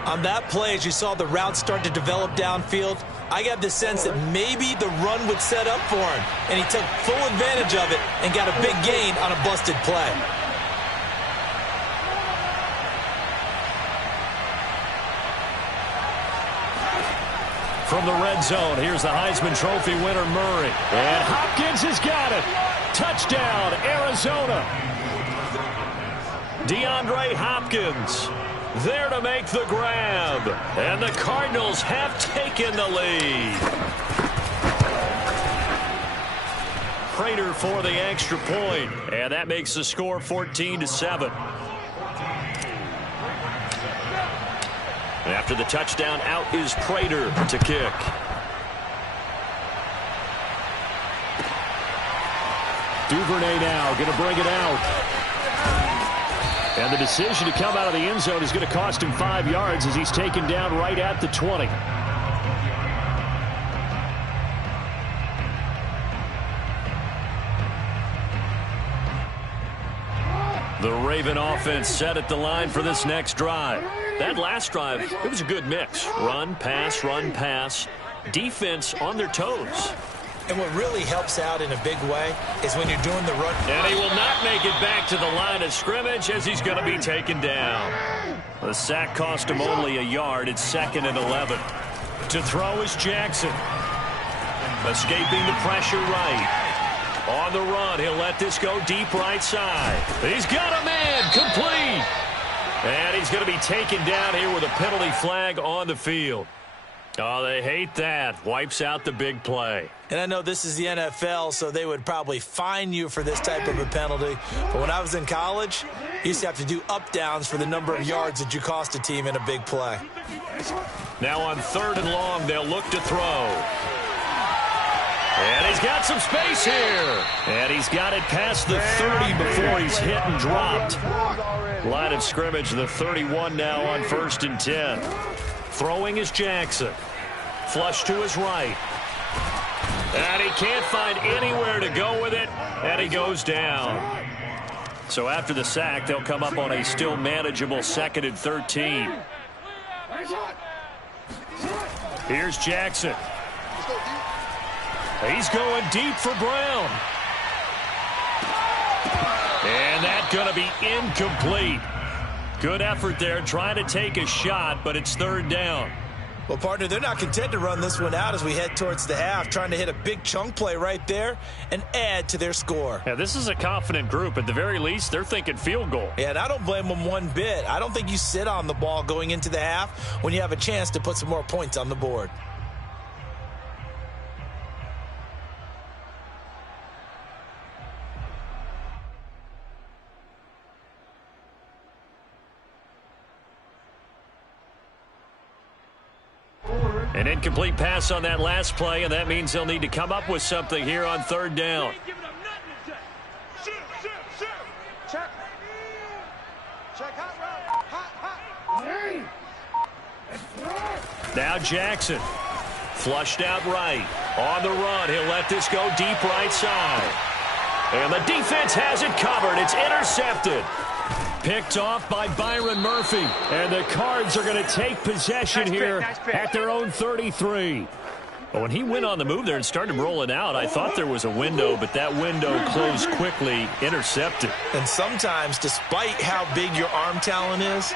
On that play, as you saw the route start to develop downfield, I got the sense that maybe the run would set up for him, and he took full advantage of it and got a big gain on a busted play. From the red zone, here's the Heisman Trophy winner, Murray. And Hopkins has got it. Touchdown, Arizona. DeAndre Hopkins there to make the grab. And the Cardinals have taken the lead. Prater for the extra point. And that makes the score 14-7. After the touchdown, out is Prater to kick. Duvernay now going to bring it out. And the decision to come out of the end zone is going to cost him 5 yards as he's taken down right at the 20. The Raven offense set at the line for this next drive. That last drive, it was a good mix. Run, pass, defense on their toes. And what really helps out in a big way is when you're doing the run. And he will not make it back to the line of scrimmage as he's going to be taken down. The sack cost him only a yard. It's 2nd and 11. To throw is Jackson. Escaping the pressure right. On the run, he'll let this go deep right side. He's got a man, complete. And he's going to be taken down here with a penalty flag on the field. Oh, they hate that. Wipes out the big play. And I know this is the NFL, so they would probably fine you for this type of a penalty. But when I was in college, you used to have to do up-downs for the number of yards that you cost a team in a big play. Now on 3rd and long, they'll look to throw. And he's got some space here. And he's got it past the 30 before he's hit and dropped. Line of scrimmage, the 31 now on 1st and 10. Throwing is Jackson. Flush to his right. And he can't find anywhere to go with it. And he goes down. So after the sack, they'll come up on a still manageable 2nd and 13. Here's Jackson. He's going deep for Brown. And that's going to be incomplete. Good effort there, trying to take a shot, but it's 3rd down. Well, partner, they're not content to run this one out as we head towards the half, trying to hit a big chunk play right there and add to their score. Yeah, this is a confident group. At the very least, they're thinking field goal. Yeah, and I don't blame them one bit. I don't think you sit on the ball going into the half when you have a chance to put some more points on the board. An incomplete pass on that last play, and that means they'll need to come up with something here on 3rd down. Now Jackson. Flushed out right. On the run, he'll let this go deep right side. And the defense has it covered. It's intercepted. Picked off by Byron Murphy. And the Cards are going to take possession here at their own 33. But when he went on the move there and started rolling out, I thought there was a window, but that window closed quickly, intercepted. And sometimes, despite how big your arm talent is,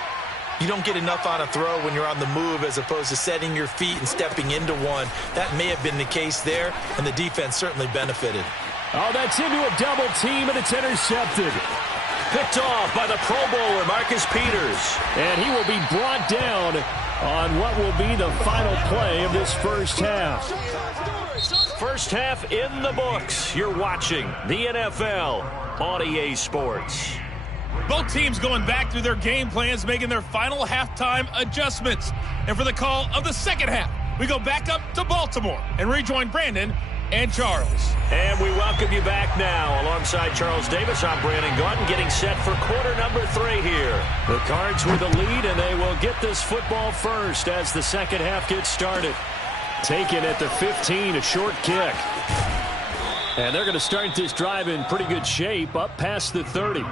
you don't get enough on a throw when you're on the move as opposed to setting your feet and stepping into one. That may have been the case there, and the defense certainly benefited. Oh, that's into a double team, and it's intercepted. Picked off by the Pro Bowler, Marcus Peters. And he will be brought down on what will be the final play of this first half. First half in the books. You're watching the NFL on EA Sports. Both teams going back through their game plans, making their final halftime adjustments. And for the call of the second half, we go back up to Baltimore and rejoin Brandon and Charles. And we welcome you back now. Alongside Charles Davis, I'm Brandon Gordon, getting set for quarter number 3 here. The Cards with the lead, and they will get this football first as the second half gets started. Taken at the 15, a short kick. And they're going to start this drive in pretty good shape, up past the 30.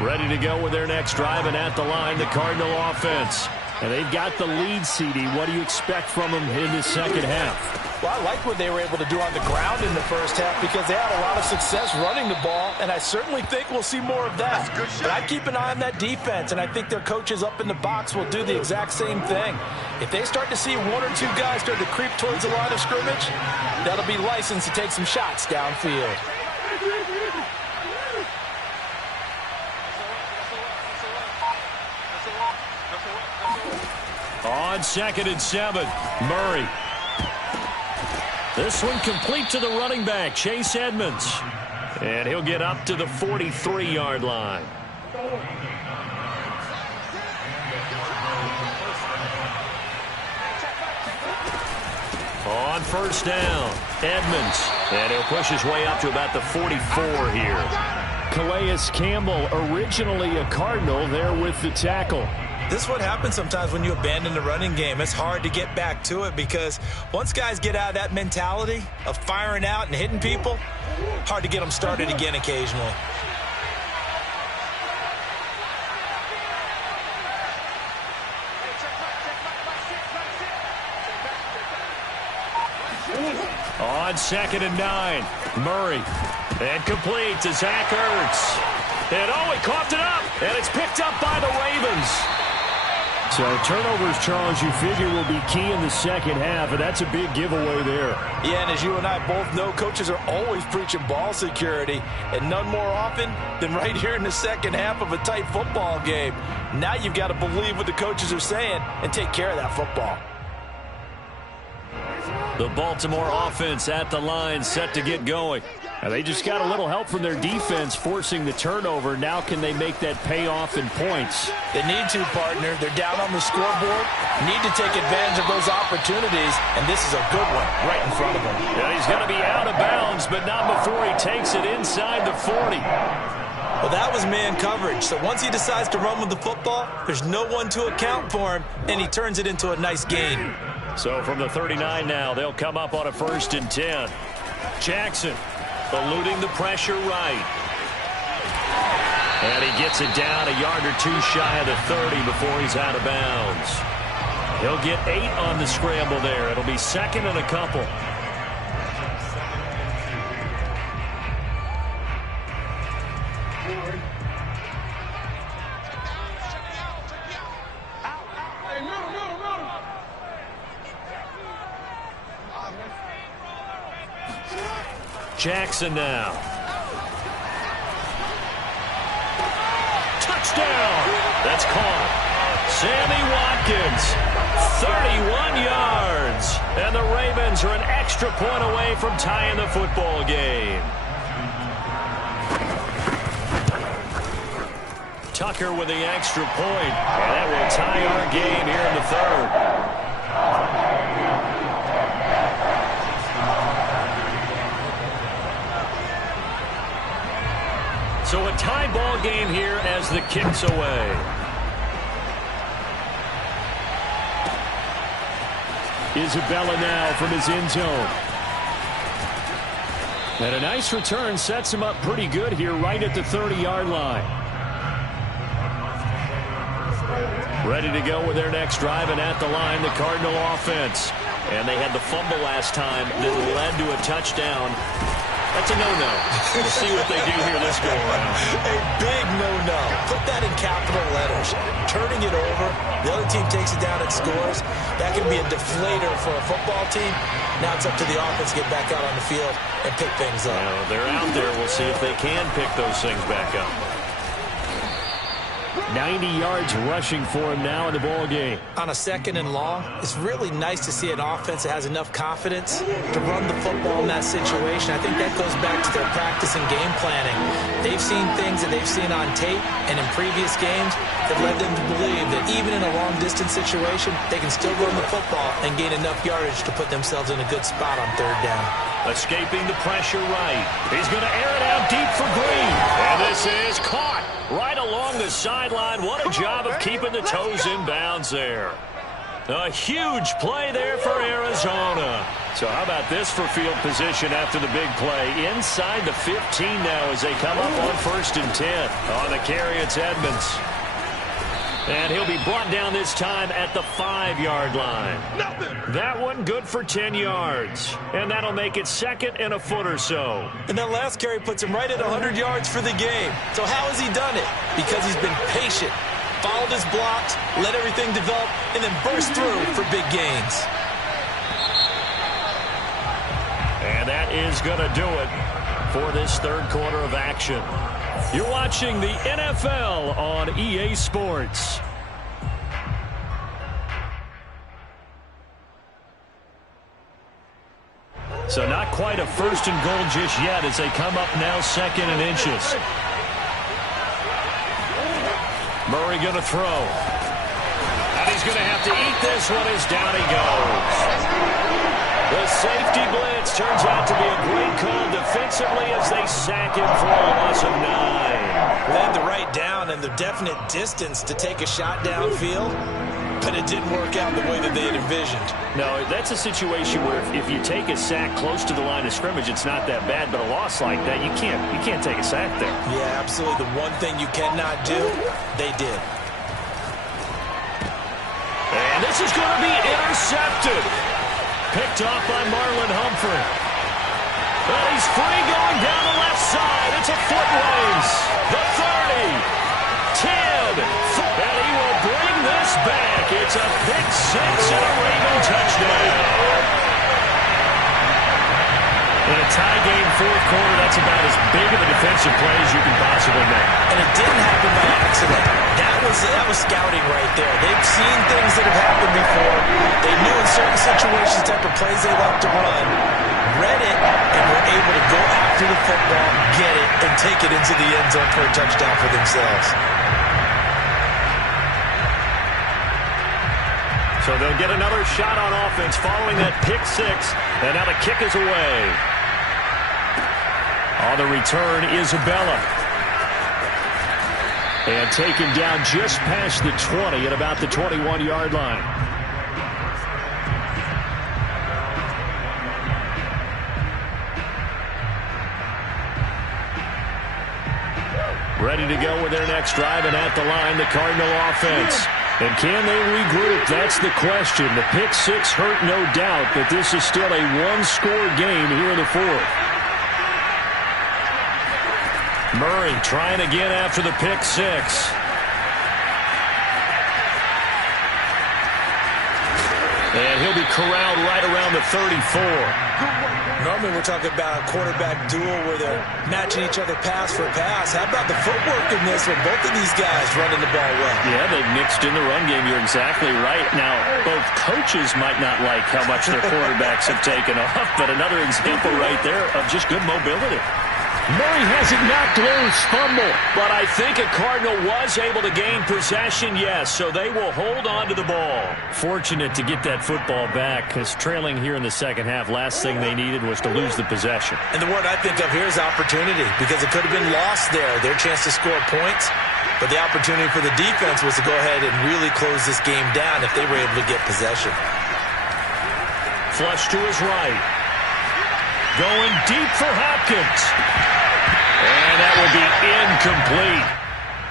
Ready to go with their next drive, and at the line, the Cardinal offense. And they've got the lead, CD. What do you expect from them in the second half? Well, I like what they were able to do on the ground in the first half because they had a lot of success running the ball, and I certainly think we'll see more of that. But I keep an eye on that defense, and I think their coaches up in the box will do the exact same thing. If they start to see one or two guys start to creep towards the line of scrimmage, that'll be licensed to take some shots downfield. On 2nd and 7, Murray. This one complete to the running back, Chase Edmonds. And he'll get up to the 43-yard line. On 1st down, Edmonds. And he'll push his way up to about the 44 here. Calais Campbell, originally a Cardinal, there with the tackle. This is what happens sometimes when you abandon the running game. It's hard to get back to it because once guys get out of that mentality of firing out and hitting people, hard to get them started again occasionally. On 2nd and 9, Murray. And complete to Zach Ertz. And oh, he coughed it up, and it's picked up by the Ravens. So turnovers, Charles, you figure will be key in the second half, and that's a big giveaway there. Yeah, and as you and I both know, coaches are always preaching ball security, and none more often than right here in the second half of a tight football game. Now you've got to believe what the coaches are saying and take care of that football. The Baltimore offense at the line, set to get going. Now they just got a little help from their defense forcing the turnover. Now can they make that pay off in points? They need to, partner. They're down on the scoreboard. Need to take advantage of those opportunities, and this is a good one right in front of them. Yeah, he's going to be out of bounds, but not before he takes it inside the 40. Well, that was man coverage. So once he decides to run with the football, there's no one to account for him, and he turns it into a nice gain. So from the 39 now, they'll come up on a 1st and 10. Jackson eluding the pressure right. And he gets it down a yard or two shy of the 30 before he's out of bounds. He'll get 8 on the scramble there. It'll be 2nd and a couple. Jackson now. Touchdown! That's caught. Sammy Watkins, 31 yards. And the Ravens are an extra point away from tying the football game. Tucker with the extra point. And that will tie our game here in the 3rd. So a tie ball game here as the kick's away. Isabella now from his end zone. And a nice return sets him up pretty good here right at the 30-yard line. Ready to go with their next drive, and at the line, the Cardinal offense. And they had the fumble last time that led to a touchdown. That's a no-no. We'll see what they do here this go-around. A big no-no. Put that in capital letters. Turning it over, the other team takes it down and scores. That can be a deflator for a football team. Now it's up to the offense to get back out on the field and pick things up. Well, they're out there. We'll see if they can pick those things back up. 90 yards rushing for him now in the ball game. On a 2nd and long, it's really nice to see an offense that has enough confidence to run the football in that situation. I think that goes back to their practice and game planning. They've seen things that they've seen on tape and in previous games that led them to believe that even in a long-distance situation, they can still run the football and gain enough yardage to put themselves in a good spot on 3rd down. Escaping the pressure right. He's going to air it out deep for Green. And this is caught right along the sideline. What a job of keeping the toes in bounds there. A huge play there for Arizona. So how about this for field position after the big play? Inside the 15 now as they come up on 1st and 10. On the carry, it's Edmonds. And he'll be brought down this time at the 5-yard line. That one good for 10 yards. And that'll make it 2nd and a foot or so. And that last carry puts him right at 100 yards for the game. So how has he done it? Because he's been patient, followed his blocks, let everything develop, and then burst through for big gains. And that is going to do it for this 3rd quarter of action. You're watching the NFL on EA Sports. So not quite a 1st and goal just yet as they come up now 2nd and inches. Murray going to throw. And he's going to have to eat this one as down he goes. The safety blitz turns out to be a great call defensively as they sack him for a loss of 9. They had the right down and the definite distance to take a shot downfield, but it didn't work out the way that they had envisioned. No, that's a situation where if you take a sack close to the line of scrimmage, it's not that bad, but a loss like that, you can't take a sack there. Yeah, absolutely. The one thing you cannot do, they did. And this is going to be intercepted. Picked off by Marlon Humphrey. Well, he's free going down the left side. It's a foot race. The 30, 10, and he will bring this back. It's a pick 6 and a Raven touchdown. In a tie game 4th quarter, that's about as big of a defensive play as you can possibly make. And it didn't happen by accident. That was scouting right there. They've seen things that have happened before. They knew in certain situations the type of plays they like to run, read it, and were able to go after the football, get it, and take it into the end zone for a touchdown for themselves. So they'll get another shot on offense following that pick 6, and now the kick is away. On the return, Isabella. And taken down just past the 20 at about the 21-yard line. Ready to go with their next drive, and at the line, the Cardinal offense. And can they regroup? That's the question. The pick 6 hurt, no doubt, but this is still a one-score game here in the 4th. Murray trying again after the pick 6. And he'll be corralled right around the 34. Normally we're talking about a quarterback duel where they're matching each other pass for pass. How about the footwork in this with both of these guys running the ball well? Yeah, they've mixed in the run game. You're exactly right. Now, both coaches might not like how much their quarterbacks have taken off, but another example right there of just good mobility. Murray has it knocked loose, fumble. But I think a Cardinal was able to gain possession, yes, so they will hold on to the ball. Fortunate to get that football back, because trailing here in the second half, last thing they needed was to lose the possession. And the word I think of here is opportunity, because it could have been lost there, their chance to score points. But the opportunity for the defense was to go ahead and really close this game down if they were able to get possession. Flush to his right. Going deep for Hopkins. And that will be incomplete.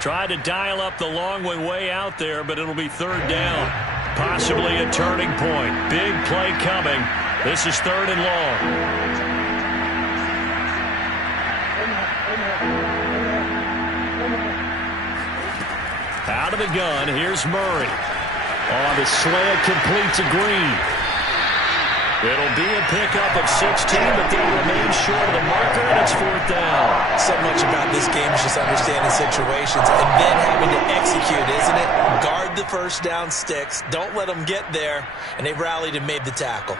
Tried to dial up the long way out there, but it'll be 3rd down. Possibly a turning point. Big play coming. This is 3rd and long. Out of the gun, here's Murray. On the slant, complete to Green. It'll be a pickup of 16, but they'll remain short of the marker, and it's 4th down. So much about this game is just understanding situations and then having to execute, isn't it? Guard the first down sticks. Don't let them get there, and they rallied and made the tackle.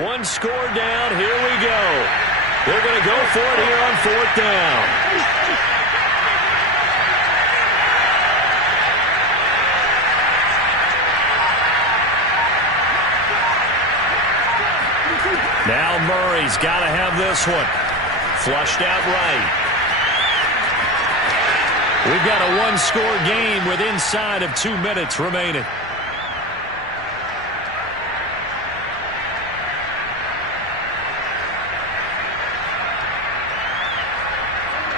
One score down. Here we go. They're going to go for it here on 4th down. Now Murray's got to have this one. Flushed out right. We've got a one-score game with inside of 2 minutes remaining.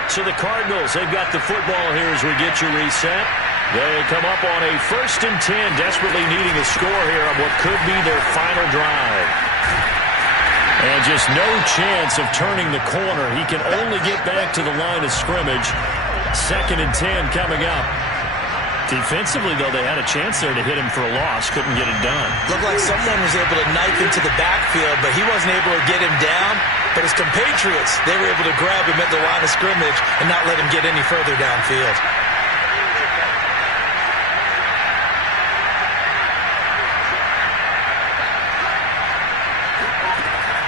So the Cardinals, they've got the football here as we get you reset. They come up on a 1st and 10, desperately needing a score here on what could be their final drive. And just no chance of turning the corner. He can only get back to the line of scrimmage. 2nd and 10 coming up. Defensively, though, they had a chance there to hit him for a loss. Couldn't get it done. Looked like someone was able to knife into the backfield, but he wasn't able to get him down. But his compatriots, they were able to grab him at the line of scrimmage and not let him get any further downfield.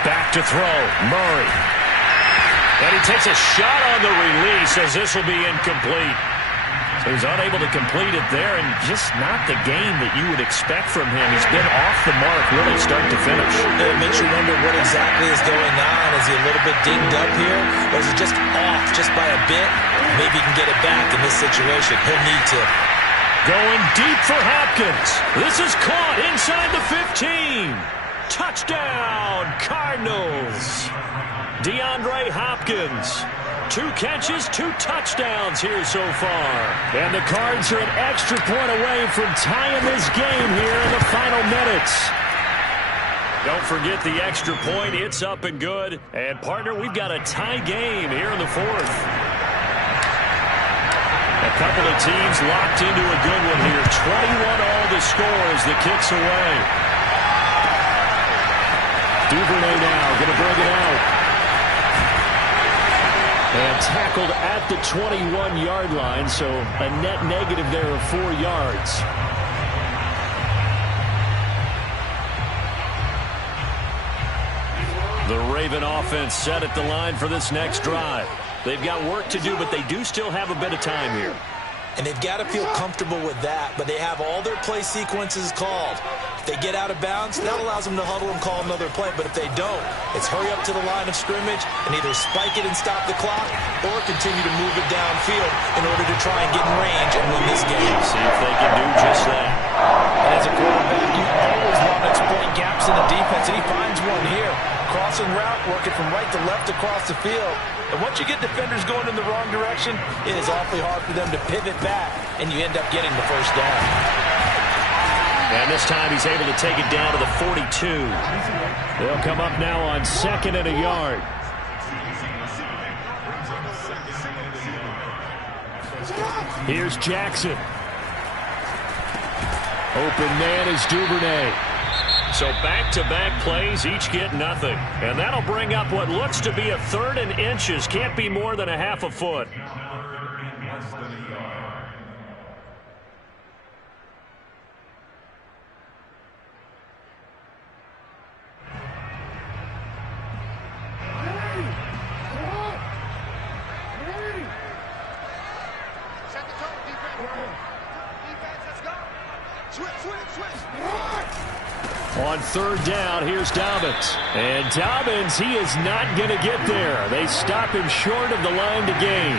Back to throw, Murray. And he takes a shot on the release as this will be incomplete. So he's unable to complete it there, and just not the game that you would expect from him. He's been off the mark really start to finish. It makes you wonder what exactly is going on. Is he a little bit dinged up here, or is he just off just by a bit? Maybe he can get it back in this situation. He'll need to. Going deep for Hopkins. This is caught inside the 15. Touchdown, Cardinals. DeAndre Hopkins. 2 catches, 2 touchdowns here so far. And the Cards are an extra point away from tying this game here in the final minutes. Don't forget the extra point. It's up and good. And, partner, we've got a tie game here in the 4th. A couple of teams locked into a good one here. 21 all the score as the kick's away. Duvernay now going to bring it out. And tackled at the 21-yard line, so a net negative there of 4 yards. The Raven offense set at the line for this next drive. They've got work to do, but they do still have a bit of time here. And they've got to feel comfortable with that, but they have all their play sequences called. If they get out of bounds, that allows them to huddle and call another play. But if they don't, it's hurry up to the line of scrimmage and either spike it and stop the clock or continue to move it downfield in order to try and get in range and win this game. See if they can do just that. And as a quarterback, you always want to exploit gaps in the defense, and he finds one here. Crossing route, working from right to left across the field. And once you get defenders going in the wrong direction, it is awfully hard for them to pivot back, and you end up getting the first down. And this time he's able to take it down to the 42. They'll come up now on 2nd and a yard. Here's Jackson. Open man is Duvernay. So back-to-back plays, each get nothing. And that'll bring up what looks to be a 3rd and inches. Can't be more than a half a foot. On 3rd down, here's Dobbins. And Dobbins, he is not going to get there. They stop him short of the line to gain.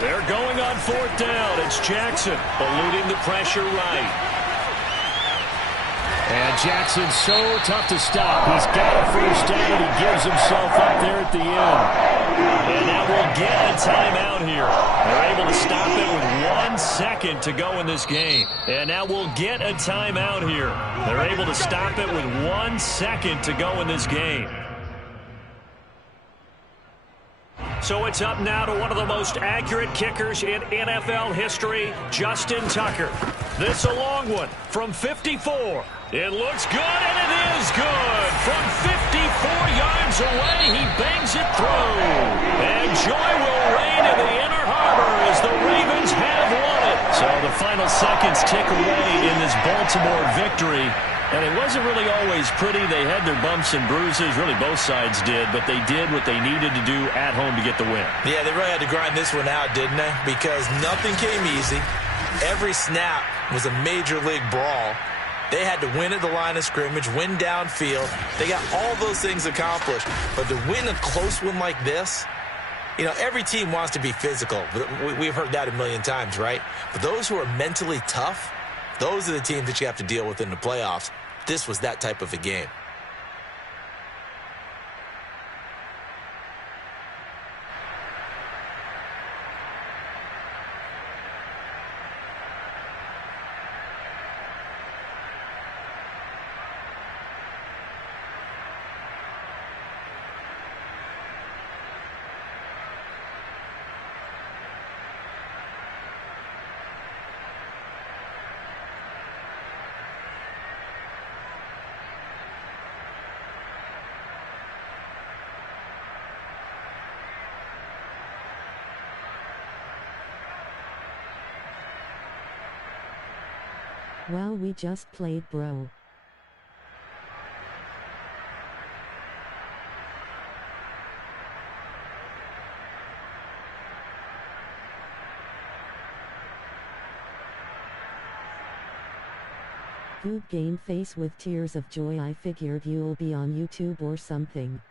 They're going on 4th down. It's Jackson eluding the pressure right. And Jackson's so tough to stop. He's got a first down, and he gives himself up there at the end. And now we'll get a timeout here. They're able to stop it with 1 second to go in this game. And now we'll get a timeout here. They're able to stop it with 1 second to go in this game. So it's up now to one of the most accurate kickers in NFL history, Justin Tucker. This a long one from 54. It looks good, and it is good. From 54 yards away, he bangs it through. And joy will reign in the Inner Harbor as the Ravens have won it. So the final seconds tick away in this Baltimore victory. And it wasn't really always pretty. They had their bumps and bruises. Really, both sides did. But they did what they needed to do at home to get the win. Yeah, they really had to grind this one out, didn't they? Because nothing came easy. Every snap was a major league brawl. They had to win at the line of scrimmage, win downfield. They got all those things accomplished. But to win a close one like this, You know, every team wants to be physical. We've heard that a million times, right? But those who are mentally tough, those are the teams that you have to deal with in the playoffs. This was that type of a game. Wow, we just played, bro. Good game, face with tears of joy. I figured you'll be on YouTube or something.